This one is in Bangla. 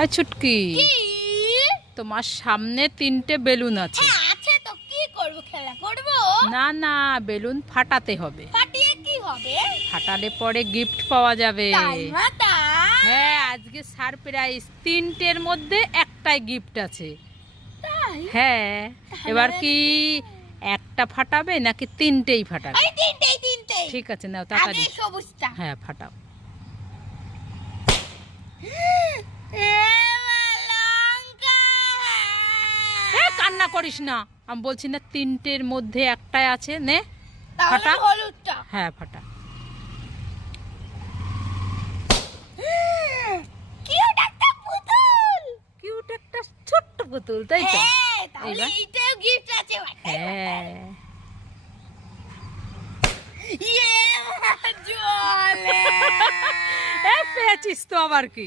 আর ছুটকি, কি? তোমার সামনে 3টে বেলুন আছে। হ্যাঁ আছে তো, কি করব? খেলা করব? না না, বেলুন ফাটাতে হবে। ফাটিয়ে কি হবে? ফাটালে পরে গিফট পাওয়া যাবে। তাই না তাই? হ্যাঁ, আজকে সারপ্রাইজ। 3টের মধ্যে একটাই গিফট আছে। তাই? হ্যাঁ, এবার কি একটা ফাটাবে নাকি 3টেই ফাটাবে? এই তিনটেই। ঠিক আছে, নাও আগে তাড়াতাড়ি। সবুজটা। হ্যাঁ, ফাটাও। লঙ্কা। কান্না করিস না, আমি বলছি না 3টের মধ্যে একটাই আছে। নে তাহলে ফাটা। হলুদটা। হ্যাঁ, ফাটা। কিউট একটা পুতুল। কিউট একটা ছোট্ট পুতুল, তাই তো? হ্যাঁ, তাহলে এইবার? এইটাও গিফট আছে। হ্যাঁ। ইয়ে জলে। পেয়েছিস তো আবার কি?